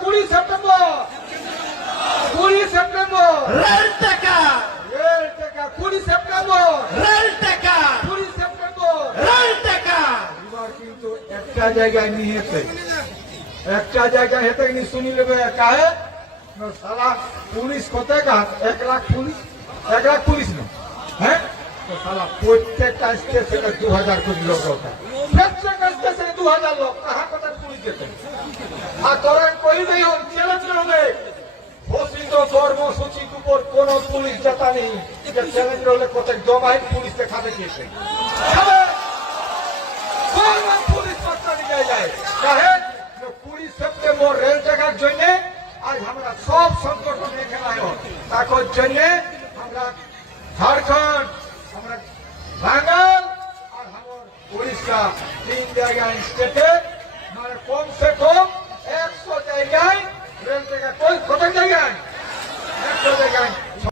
কুড়ি সেপ্টেম্বর। কুড়ি September. Rail টাকা। রেল টাকা কুড়ি সেপ্টেম্বর। রেল টাকা। কুড়ি সেপ্টেম্বর। রেল টাকা। এবার কিন্তু একটা জায়গায় নিয়ে হেঁটে। একটা জায়গায় হেঁটে নি শুনি কাহে? সালা পুলিশ কত এক লাখ পুলিশ। এক লাখ পুলিশ না। হ্যাঁ? প্রত্যেকটা দু হাজার কোটি লোক কথা দু হাজার লোক। কথা পুলিশ যেতে? আর তোরা চ্যালেঞ্জ হবে ঘোষিত কর্মসূচির উপর কোন পুলিশ জেতা নেই। যে চ্যালেঞ্জ হলে প্রত্যেক জমায় পুলিশ দেখাবে কি খাবে কোন পুলিশ বার্তা নিয়ে যায়। কুড়ি সেপ্টেম্বর রেল জায়গার জন্য আজ আমরা সব সংগঠন এখানে আয় তাকর জন্য আমরা ঝাড়খণ্ড, আমরা বাঙাল আর আমার উড়িষ্যা। তিন জায়গায় স্টেটে মানে কমসে কম জায়গায় রেল জায়গা